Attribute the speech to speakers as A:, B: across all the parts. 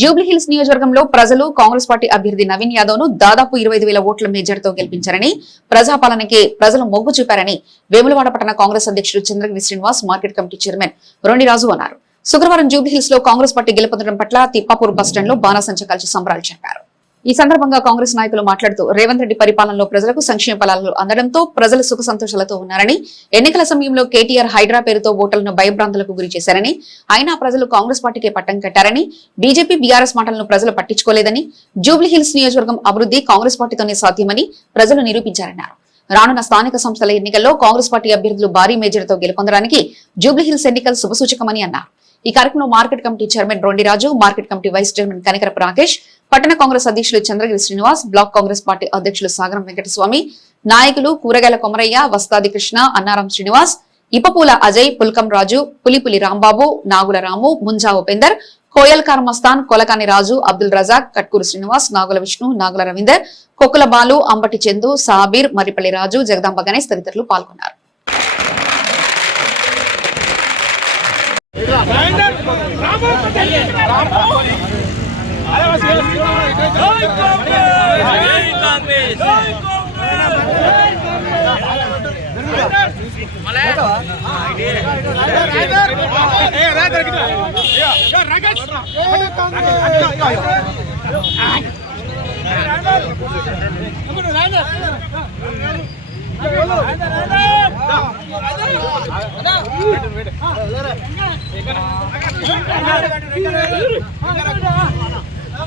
A: జూబ్లీహిల్స్ నియోజకవర్గంలో ప్రజలు కాంగ్రెస్ పార్టీ అభ్యర్థి నవీన్ యాదవ్ ను దాదాపు ఇరవై వేల ఓట్ల మేజర్తో గెలిపించారని ప్రజాపాలనకి ప్రజలు మొగ్గు చూపారని వేములవాడ పట్టణ కాంగ్రెస్ అధ్యక్షుడు Chandragiri Srinivas market committee chairman Raju అన్నారు శుక్రవారం జూబ్లీహిల్స్ లో కాంగ్రెస్ పార్టీ గెలుపొందడం పట్ల తిప్పాపూర్ బస్టాండ్ లో బాణసంచ కలిసి సంబరాలు చెప్పారు ఈ సందర్భంగా కాంగ్రెస్ నాయకులు మాట్లాడుతూ రేవంత్ రెడ్డి పరిపాలనలో ప్రజలకు సంక్షేమ ఫలాలు అందడంతో ప్రజలు సుఖ సంతోషాలతో ఉన్నారని ఎన్నికల సమయంలో కేటీఆర్ హైడ్రా పేరుతో ఓటర్లను భయభ్రాంతులకు గురి చేశారని అయినా ప్రజలు కాంగ్రెస్ పార్టీకే పట్టం కట్టారని బీజేపీ బీఆర్ఎస్ మాటలను ప్రజలు పట్టించుకోలేదని జూబ్లీహిల్స్ నియోజకవర్గం అభివృద్ధి కాంగ్రెస్ పార్టీతోనే సాధ్యమని ప్రజలు నిరూపించారన్నారు రానున్న స్థానిక సంస్థల ఎన్నికల్లో కాంగ్రెస్ పార్టీ అభ్యర్థులు భారీ మేజర్తో గెలుపొందడానికి జూబ్లీహిల్స్ ఎన్నికలు శుభసూచకమని అన్నారు ఈ కార్యక్రమంలో market committee chairman Raju market committee vice chairman Kanakarapu Rakesh పట్టణ కాంగ్రెస్ అధ్యక్షులు Chandragiri Srinivas block Congress party అధ్యక్షులు సాగరం వెంకటస్వామి నాయకులు కూరగాయల కొమరయ్య వస్తాది కృష్ణ అన్నారం శ్రీనివాస్ ఇపపూల అజయ్ పుల్కం రాజు పులిపులి రాంబాబు నాగుల రాము ముంజా ఉపేందర్ కోయల్ కర్మస్థాన్ కొలకాని రాజు అబ్దుల్ రజాక్ కట్కూరు శ్రీనివాస్ నాగుల విష్ణు నాగుల రవీందర్ కొక్కుల బాలు అంబటి చందు సాబీర్ మరిపల్లి రాజు జగదాంబ గణేష్ తదితరులు పాల్గొన్నారు రాజా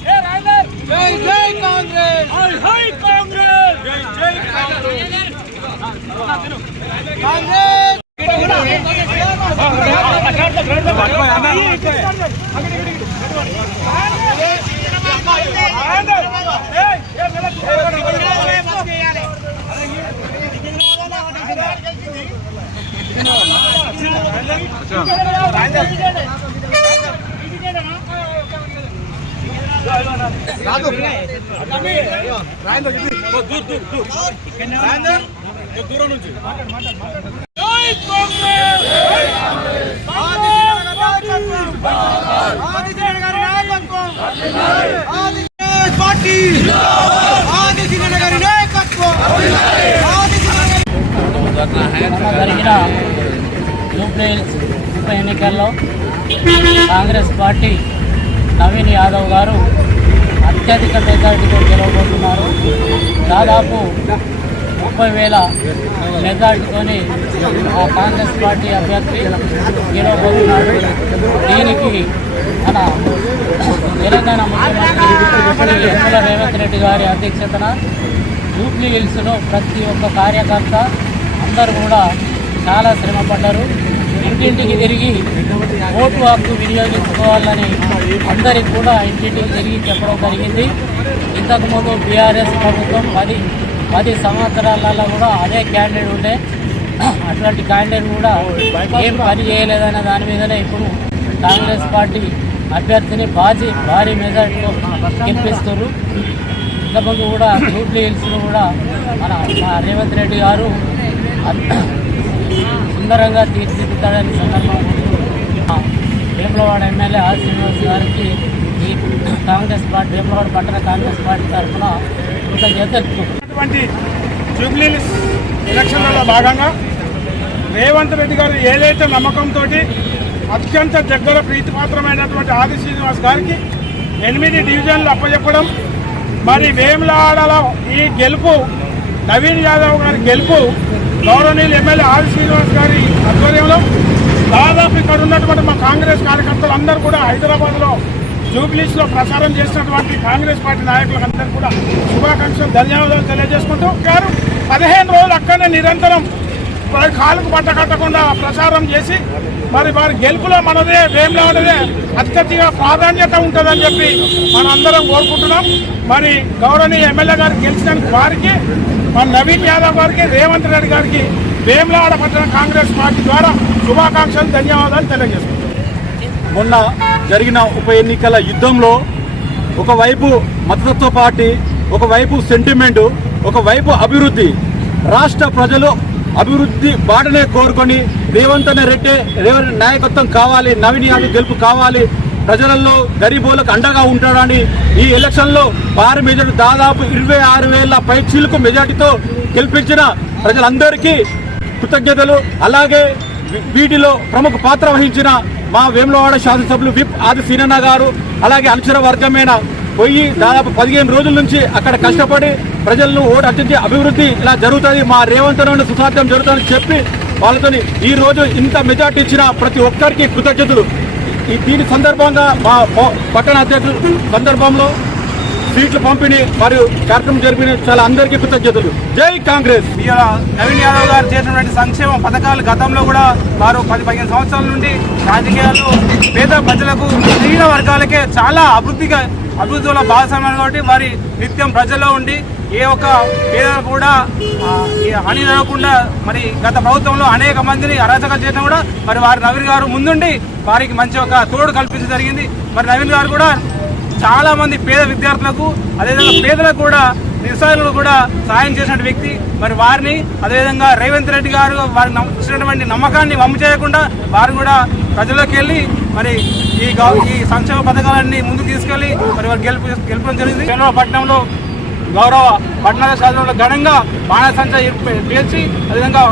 A: जय जय कांग्रेस हाय हाय कांग्रेस जय जय कांग्रेस కాంగ్రెస్ अच्छा। దూరం నుంచి పార్టీ ఆది ఎన్నికల్లో కాంగ్రెస్ పార్టీ నవీన్ యాదవ్ గారు అత్యధిక మెజార్టీతో గెలవబోతున్నారు దాదాపు ముప్పై వేల మెజార్టీతోని ఆ కాంగ్రెస్ పార్టీ అభ్యర్థి గెలవబోతున్నాడు దీనికి మన తెలంగాణ ముఖ్యమంత్రి యనమల రేవంత్ రెడ్డి గారి అధ్యక్షతన జూబ్లీ హిల్స్లో ప్రతి ఒక్క కార్యకర్త అందరూ కూడా చాలా శ్రమపడ్డారు ఇంటింటికి తిరిగి ఓటు హక్కు వినియోగించుకోవాలని అందరికి కూడా ఇంటింటికి తిరిగి చెప్పడం జరిగింది ఇంతకుముందు బీఆర్ఎస్ ప్రభుత్వం పది పది సంవత్సరాలలో కూడా అదే క్యాండిడేట్ ఉండే అట్లాంటి క్యాండిడేట్ కూడా ఏం పని చేయలేదనే దాని మీదనే ఇప్పుడు కాంగ్రెస్ పార్టీ అభ్యర్థిని బాజీ భారీ మెజార్టీలో గెలిపిస్తారు ఇంతకుముందు కూడా జూట్లీ హిల్స్ను కూడా మన రేవంత్ రెడ్డి గారు సుందరంగా తీర్చిదిద్దుతాడని సందర్భం వేములవాడ ఎమ్మెల్యే ఆర్ శ్రీనివాస్ గారికి ఈ కాంగ్రెస్ పార్టీ వేములవాడ పట్టణ కాంగ్రెస్ పార్టీ తరఫున కృతజ్ఞతలు ఎలక్షన్లలో భాగంగా రేవంత్ రెడ్డి గారు ఏదైతే నమ్మకంతో అత్యంత దగ్గర ప్రీతిపాత్రమైనటువంటి ఆది శ్రీనివాస్ గారికి ఎనిమిది డివిజన్లు అప్పచెప్పడం మరి వేములాడలో ఈ గెలుపు నవీన్ యాదవ్ గారి గెలుపు గౌరవనీయులు ఎమ్మెల్యే ఆర్ శ్రీనివాస్ గారి ఆధ్వర్యంలో దాదాపు ఇక్కడ ఉన్నటువంటి మా కాంగ్రెస్ కార్యకర్తలు అందరూ కూడా హైదరాబాద్లో జూబ్లీస్లో ప్రచారం చేసినటువంటి కాంగ్రెస్ పార్టీ నాయకులందరూ కూడా శుభాకాంక్షలు ధన్యవాదాలు తెలియజేసుకుంటూ గారు పదిహేను రోజులు అక్కడనే నిరంతరం వారి కాలుకు బట్ట కట్టకుండా ప్రచారం చేసి మరి వారి గెలుపులో మనదే వేమ్లో మనదే అత్యధిక ప్రాధాన్యత ఉంటుందని చెప్పి మనందరం కోరుకుంటున్నాం మరి గౌరవనీయ ఎమ్మెల్యే గారు గెలిచినందుకు వారికి మన నవీన్ యాదవ్ గారికి రేవంత్ రెడ్డి గారికి వేమ్లాడ పట్టణ కాంగ్రెస్ పార్టీ ద్వారా శుభాకాంక్షలు ధన్యవాదాలు తెలియజేస్తున్నాం మొన్న జరిగిన ఉప ఎన్నికల యుద్ధంలో ఒకవైపు మతతత్వ పార్టీ ఒకవైపు సెంటిమెంటు ఒకవైపు అభివృద్ధి రాష్ట్ర ప్రజలు అభివృద్ధి బాటనే కోరుకొని రేవంత్ అనే రెడ్డి రేవంత్ నాయకత్వం కావాలి నవీనీయాలు గెలుపు కావాలి ప్రజలలో గరీబులకు అండగా ఉంటాడని ఈ ఎలక్షన్లో భారీ మెజార్టీ దాదాపు ఇరవై ఆరు వేల పైచీలకు మెజార్టీతో గెలిపించిన ప్రజలందరికీ కృతజ్ఞతలు అలాగే వీటిలో ప్రముఖ పాత్ర వహించిన మా వేములవాడ శాసనసభ్యులు విప్ ఆది సీనన్న గారు అలాగే అనుచర వర్గమైన పోయి దాదాపు పదిహేను రోజుల నుంచి అక్కడ కష్టపడి ప్రజలను ఓటు అర్చించి అభివృద్ధి ఇలా జరుగుతుంది మా రేవంత్ రెడ్డి సుసాధ్యం జరుగుతుందని చెప్పి వాళ్ళతోని ఈ రోజు ఇంత మెజార్టీ ఇచ్చిన ప్రతి ఒక్కరికి కృతజ్ఞతలు దీని సందర్భంగా మా పట్టణ అధ్యక్షులు సందర్భంలో సీట్లు పంపిణీ మరియు కార్యక్రమం జరిపిన చాలా అందరికీ కృతజ్ఞతలు జై కాంగ్రెస్ నవీన్ యాదవ్ గారు చేసినటువంటి సంక్షేమ పథకాలు గతంలో కూడా వారు పది పదిహేను సంవత్సరాల నుండి రాజకీయాలు పేద ప్రజలకు స్త్రీల వర్గాలకే చాలా అభివృద్ధిగా అభివృద్ధిలో భాగస్వామ్యం కాబట్టి మరి నిత్యం ప్రజల్లో ఉండి ఏ ఒక్క పేదలు కూడా హాని జరగకుండా మరి గత ప్రభుత్వంలో అనేక మందిని అరాచకాలు చేయడం కూడా మరి వారి నవీన్ గారు ముందుండి వారికి మంచి ఒక తోడు కల్పించడం జరిగింది మరి నవీన్ గారు కూడా చాలామంది పేద విద్యార్థులకు అదేవిధంగా పేదలకు కూడా నిరసనలు కూడా సాయం చేసిన వ్యక్తి మరి వారిని అదేవిధంగా రేవంత్ రెడ్డి గారు వారి ఇచ్చినటువంటి నమ్మకాన్ని వమ్ము చేయకుండా వారు కూడా ప్రజల్లోకి వెళ్ళి మరి ఈ ఈ సంక్షేమ పథకాలన్నీ ముందుకు తీసుకెళ్లి మరి వారు గెలుపు గెలుపడం జరిగింది చంద్రపట్నంలో గౌరవ పట్టణ శాసనంలో ఘనంగా బాణసంచ పేర్చి అదేవిధంగా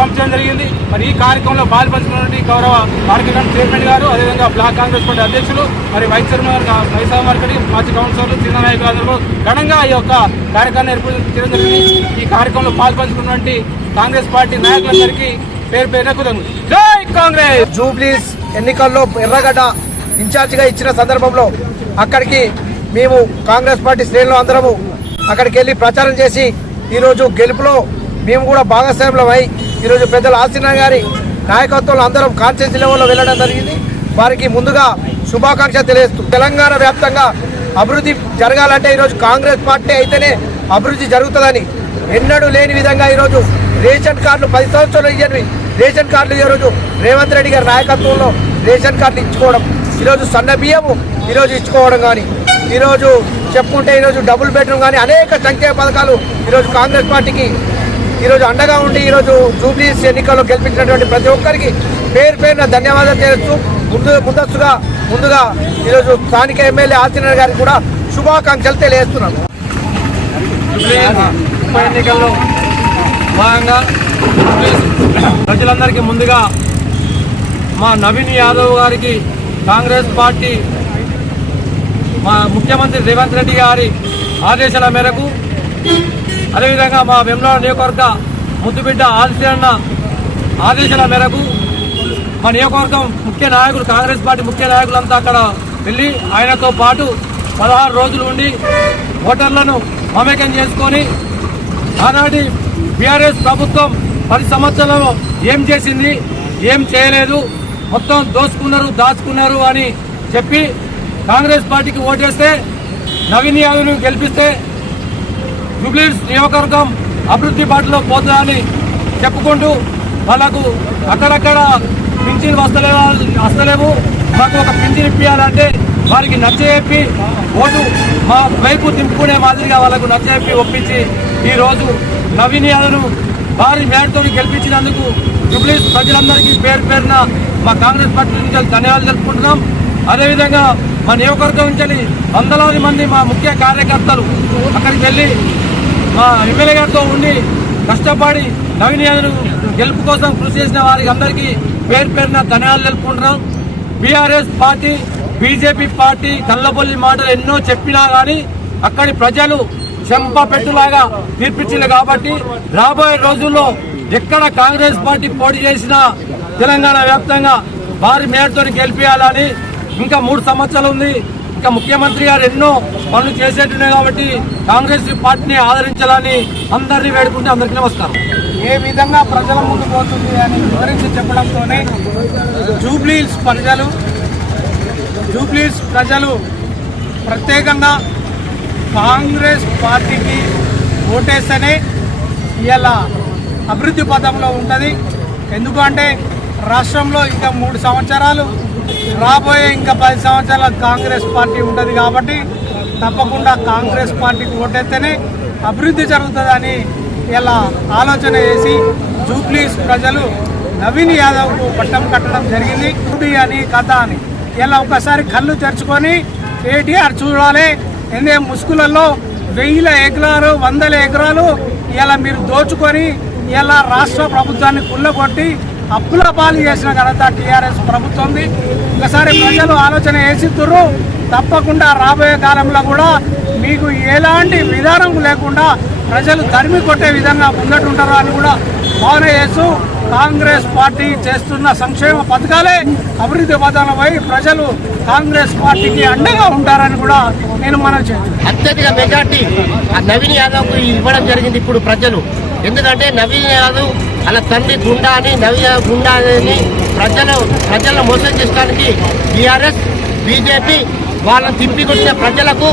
A: పంప్ చేయడం జరిగింది మరి ఈ కార్యక్రమంలో పంచుకున్నటువంటి గౌరవ మార్కెట్ చైర్మన్ గారు అదేవిధంగా బ్లాక్ కాంగ్రెస్ పార్టీ అధ్యక్షులు మరి వైస్ చైర్మన్ వైసా మార్కెట్ మాజీ కౌన్సిలర్లు చిన్న నాయకులు ఘనంగా ఈ యొక్క కార్యక్రమాన్ని చేయడం జరిగింది ఈ కార్యక్రమంలో పంచుకున్నటువంటి కాంగ్రెస్ పార్టీ నాయకులందరికీ పేరు పేరున కుదరదు జై కాంగ్రెస్ జూబ్లీస్ ఎన్నికల్లో ఎర్రగడ్డ ఇన్ఛార్జిగా ఇచ్చిన సందర్భంలో అక్కడికి మేము కాంగ్రెస్ పార్టీ శ్రేణులు అందరము అక్కడికి వెళ్ళి ప్రచారం చేసి ఈరోజు గెలుపులో మేము కూడా భాగస్వామ్యమై ఈరోజు పెద్దలు ఆసినా గారి నాయకత్వంలో అందరం కాన్షియస్ లెవెల్లో వెళ్ళడం జరిగింది వారికి ముందుగా శుభాకాంక్ష తెలియజేస్తూ తెలంగాణ వ్యాప్తంగా అభివృద్ధి జరగాలంటే ఈరోజు కాంగ్రెస్ పార్టీ అయితేనే అభివృద్ధి జరుగుతుందని ఎన్నడూ లేని విధంగా ఈరోజు రేషన్ కార్డులు పది సంవత్సరాలు ఇచ్చేవి రేషన్ కార్డులు ఈరోజు రేవంత్ రెడ్డి గారి నాయకత్వంలో రేషన్ కార్డులు ఇచ్చుకోవడం ఈరోజు సన్న బియ్యము ఈరోజు ఇచ్చుకోవడం కానీ ఈరోజు చెప్పుకుంటే ఈరోజు డబుల్ బెడ్రూమ్ కానీ అనేక సంక్షేమ పథకాలు ఈరోజు కాంగ్రెస్ పార్టీకి ఈరోజు అండగా ఉండి ఈరోజు జూబ్లీస్ ఎన్నికల్లో గెలిపించినటువంటి ప్రతి ఒక్కరికి పేరు పేరున ధన్యవాదాలు తెలుస్తూ ముందు ముందస్తుగా ముందుగా ఈరోజు స్థానిక ఎమ్మెల్యే ఆదిత్యనాథ్ గారికి కూడా శుభాకాంక్షలు తెలియజేస్తున్నాను ఉప ఎన్నికల్లో భాగంగా ప్రజలందరికీ ముందుగా మా నవీన్ యాదవ్ గారికి కాంగ్రెస్ పార్టీ మా ముఖ్యమంత్రి రేవంత్ రెడ్డి గారి ఆదేశాల మేరకు అదేవిధంగా మా వెమ్నాడు నియోజకవర్గ ముద్దుబిడ్డ ఆదిశన్న ఆదేశాల మేరకు మా నియోజకవర్గం ముఖ్య నాయకులు కాంగ్రెస్ పార్టీ ముఖ్య నాయకులంతా అక్కడ వెళ్ళి ఆయనతో పాటు పదహారు రోజులు ఉండి ఓటర్లను మమేకం చేసుకొని ఆనాటి బీఆర్ఎస్ ప్రభుత్వం పది సంవత్సరాలలో ఏం చేసింది ఏం చేయలేదు మొత్తం దోచుకున్నారు దాచుకున్నారు అని చెప్పి కాంగ్రెస్ పార్టీకి ఓటేస్తే నవీన్ యాదవ్ను గెలిపిస్తే జూబ్లీస్ నియోజకవర్గం అభివృద్ధి బాటలో పోతుందని చెప్పుకుంటూ వాళ్ళకు అక్కడక్కడ పింఛన్ వస్తలే వస్తలేవు మాకు ఒక పింఛన్ ఇప్పించాలంటే వారికి నచ్చజెప్పి ఓటు మా వైపు తింపుకునే మాదిరిగా వాళ్ళకు నచ్చజెప్పి ఒప్పించి ఈరోజు నవీనీయాలను వారి భారీ మేడతో గెలిపించినందుకు జూబ్లీస్ ప్రజలందరికీ పేరు పేరున మా కాంగ్రెస్ పార్టీ నుంచి ధన్యవాదాలు జరుపుకుంటున్నాం అదేవిధంగా మా నియోజకవర్గం నుంచి వందలాది మంది మా ముఖ్య కార్యకర్తలు అక్కడికి వెళ్ళి మా ఎమ్మెల్యే గారితో ఉండి కష్టపడి నవీన్ యాదవ్ గెలుపు కోసం కృషి చేసిన వారికి అందరికీ పేరు పేరున ధన్యవాదాలు తెలుపుకుంటున్నాం బీఆర్ఎస్ పార్టీ బీజేపీ పార్టీ కళ్ళబొల్లి మాటలు ఎన్నో చెప్పినా కానీ అక్కడి ప్రజలు చెంప పెట్టులాగా తీర్పిచ్చింది కాబట్టి రాబోయే రోజుల్లో ఎక్కడ కాంగ్రెస్ పార్టీ పోటీ చేసినా తెలంగాణ వ్యాప్తంగా భారీ మేరతో గెలిపించాలని ఇంకా మూడు సంవత్సరాలు ఉంది ఇక ముఖ్యమంత్రి గారు ఎన్నో పనులు చేసేట్టున్నాయి కాబట్టి కాంగ్రెస్ పార్టీని ఆదరించాలని అందరినీ వేడుకుంటే అందరికీ నమస్కారం ఏ విధంగా ప్రజల ముందు పోతుంది అని వివరించి చెప్పడంతోనే జూబ్లీస్ ప్రజలు జూబ్లీహిల్స్ ప్రజలు ప్రత్యేకంగా కాంగ్రెస్ పార్టీకి ఓటేస్తేనే ఇవాళ అభివృద్ధి పథంలో ఉంటుంది ఎందుకంటే రాష్ట్రంలో ఇంకా మూడు సంవత్సరాలు రాబోయే ఇంకా పది సంవత్సరాల కాంగ్రెస్ పార్టీ ఉంటుంది కాబట్టి తప్పకుండా కాంగ్రెస్ పార్టీకి ఓటేస్తేనే అభివృద్ధి జరుగుతుందని ఇలా ఆలోచన చేసి జూబ్లీస్ ప్రజలు నవీన్ యాదవ్కు పట్టం కట్టడం జరిగింది కుడి అని కథ అని ఇలా ఒకసారి కళ్ళు తెరుచుకొని కేటీఆర్ చూడాలి ఎందుకంటే ముసుగులలో వెయ్యిల ఎకరాలు వందల ఎకరాలు ఇలా మీరు దోచుకొని ఇలా రాష్ట్ర ప్రభుత్వాన్ని కుళ్ళగొట్టి అప్పుల పాలు చేసిన ఘనత టీఆర్ఎస్ ప్రభుత్వంది ఒకసారి ప్రజలు ఆలోచన వేసిద్దురు తప్పకుండా రాబోయే కాలంలో కూడా మీకు ఎలాంటి విధానం లేకుండా ప్రజలు తరిమి కొట్టే విధంగా ముందటుంటారు అని కూడా భావన చేస్తూ కాంగ్రెస్ పార్టీ చేస్తున్న సంక్షేమ పథకాలే అభివృద్ధి పథకాలపై ప్రజలు కాంగ్రెస్ పార్టీకి అండగా ఉంటారని కూడా నేను మనం అత్యధిక మెజార్టీ నవీన్ యాదవ్ ఇవ్వడం జరిగింది ఇప్పుడు ప్రజలు ఎందుకంటే నవీన్ యాదవ్ అలా తండ్రి గుండా అని నవ్య అని ప్రజలు ప్రజలను మోసం చేయడానికి టీఆర్ఎస్ బీజేపీ వాళ్ళని తిప్పికొచ్చే ప్రజలకు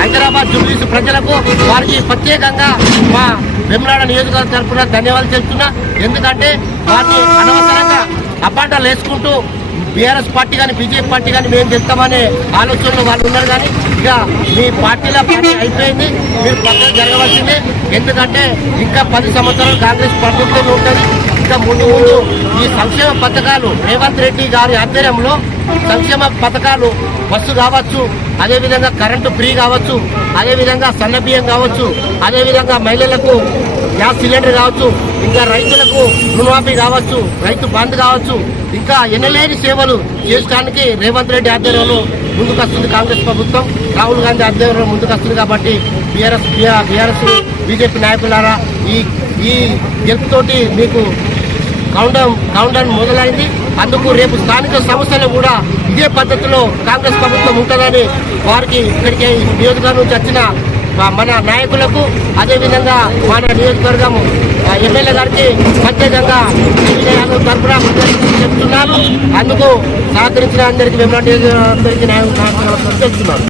A: హైదరాబాద్ జూబ్లీస్ ప్రజలకు వారికి ప్రత్యేకంగా మా వెమ్లాడ నియోజకవర్గం తరఫున ధన్యవాదాలు చెప్తున్నా ఎందుకంటే వారిని అనవసరంగా అపాండాలు వేసుకుంటూ బీఆర్ఎస్ పార్టీ కానీ బీజేపీ పార్టీ కానీ మేము చెప్తామనే ఆలోచనలో వాళ్ళు ఉన్నారు కానీ ఇక మీ పార్టీల పార్టీ అయిపోయింది మీరు పక్కన జరగవలసిందే ఎందుకంటే ఇంకా పది సంవత్సరాలు కాంగ్రెస్ ప్రభుత్వం ఉంటుంది ఇంకా ముందు ముందు ఈ సంక్షేమ పథకాలు రేవంత్ రెడ్డి గారి ఆధ్వర్యంలో సంక్షేమ పథకాలు బస్సు కావచ్చు అదేవిధంగా కరెంటు ఫ్రీ కావచ్చు అదేవిధంగా సన్నబియ్యం కావచ్చు అదేవిధంగా మహిళలకు గ్యాస్ సిలిండర్ కావచ్చు ఇంకా రైతులకు రుణమాఫీ కావచ్చు రైతు బంద్ కావచ్చు ఇంకా ఎన్నలేని సేవలు చేసుకోవడానికి రేవంత్ రెడ్డి ఆధ్వర్యంలో ముందుకొస్తుంది కాంగ్రెస్ ప్రభుత్వం రాహుల్ గాంధీ ఆధ్వర్యంలో ముందుకొస్తుంది కాబట్టి బీఆర్ఎస్ బీఆర్ఎస్ బీజేపీ నాయకులారా ఈ ఈ గెలుపుతోటి మీకు కౌంటౌన్ కౌంటౌన్ మొదలైంది అందుకు రేపు స్థానిక సంస్థలు కూడా ఇదే పద్ధతిలో కాంగ్రెస్ ప్రభుత్వం ఉంటుందని వారికి ఇక్కడికి నియోజకవర్గం నుంచి వచ్చిన మన నాయకులకు అదేవిధంగా మన నియోజకవర్గం ఎమ్మెల్యే గారికి ప్రత్యేకంగా తరఫున చెప్తున్నాను అందుకు సహకరించిన అందరికీ వెంబడి అందరికీ నాయకులు చెప్తున్నాను